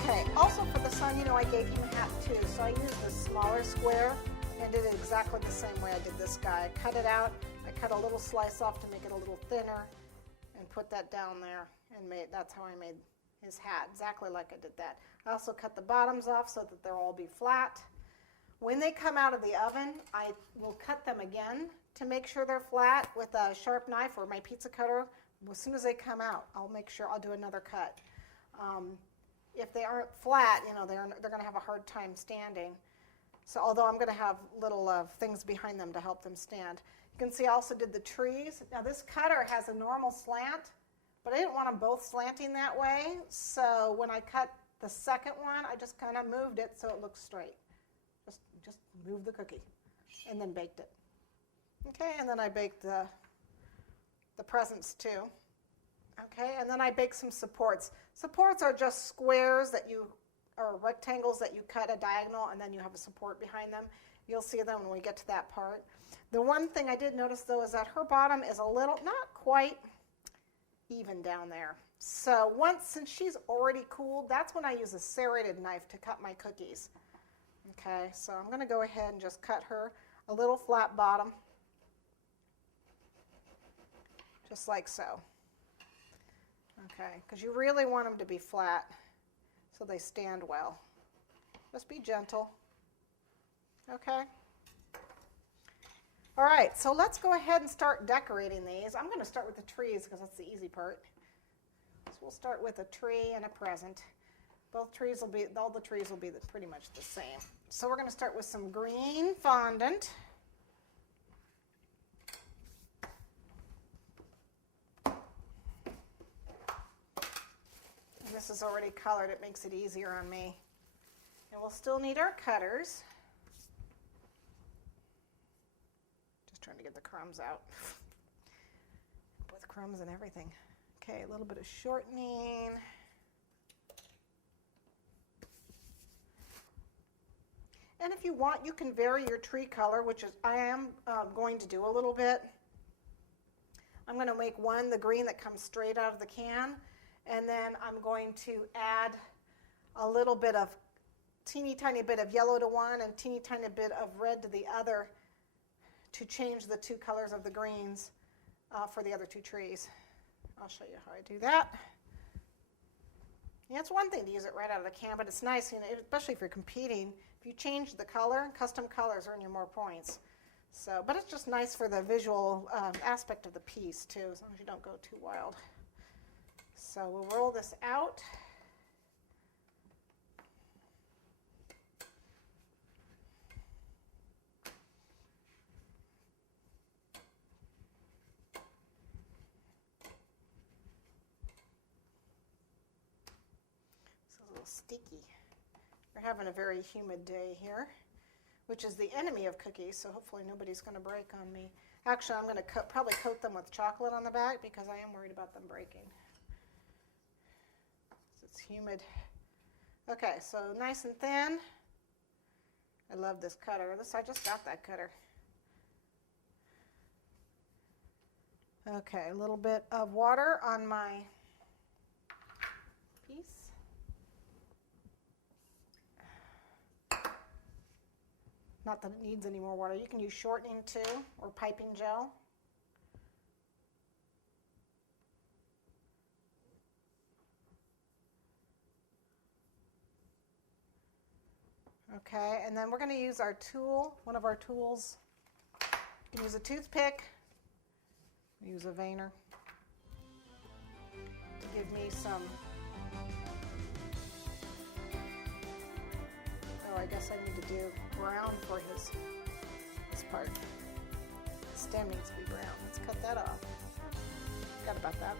Okay, also for the sun, you know, I gave him a hat too, so I used the smaller square and did it exactly the same way I did this guy. I cut it out, I cut a little slice off to make it a little thinner and put that down there and that's how I made his hat, exactly like I did that. I also cut the bottoms off so that they'll all be flat. When they come out of the oven, I will cut them again to make sure they're flat with a sharp knife or my pizza cutter. As soon as they come out, I'll make sure I'll do another cut. If they aren't flat, you know, they're going to have a hard time standing. So although I'm going to have little things behind them to help them stand. You can see I also did the trees. Now this cutter has a normal slant, but I didn't want them both slanting that way. So when I cut the second one, I just kind of moved it so it looks straight. Just moved the cookie and then baked it. Okay, and then I baked the presents too. Okay, and then I baked some supports. Supports are just squares or rectangles that you cut a diagonal and then you have a support behind them. You'll see them when we get to that part. The one thing I did notice though is that her bottom is a little, not quite even down there. So since she's already cooled, that's when I use a serrated knife to cut my cookies. Okay, so I'm going to go ahead and just cut her a little flat bottom, just like so. Okay, because you really want them to be flat so they stand well. Just be gentle. Okay. All right, so let's go ahead and start decorating these. I'm going to start with the trees because that's the easy part. So we'll start with a tree and a present. All the trees will be pretty much the same. So we're going to start with some green fondant. This is already colored, it makes it easier on me. And we'll still need our cutters. Just trying to get the crumbs out. With crumbs and everything. Okay, a little bit of shortening. And if you want, you can vary your tree color, which is I am going to do a little bit. I'm going to make one, the green that comes straight out of the can. And then I'm going to add a little bit of, teeny tiny bit of yellow to one and teeny tiny bit of red to the other to change the two colors of the greens for the other two trees. I'll show you how I do that. Yeah, it's one thing to use it right out of the can, but it's nice, you know, especially if you're competing. If you change the color, custom colors earn you more points. So, but it's just nice for the visual aspect of the piece too, as long as you don't go too wild. So we'll roll this out. It's a little sticky. We're having a very humid day here, which is the enemy of cookies, so hopefully nobody's going to break on me. Actually, I'm going to probably coat them with chocolate on the back because I am worried about them breaking. It's humid. Okay, so nice and thin. I love this cutter. I just got that cutter. Okay, a little bit of water on my piece. Not that it needs any more water. You can use shortening too, or piping gel. Okay, and then we're going to use our tool, one of our tools. You can use a toothpick, use a veiner to give me some, oh, I guess I need to do brown for this part. The stem needs to be brown. Let's cut that off. Forgot about that.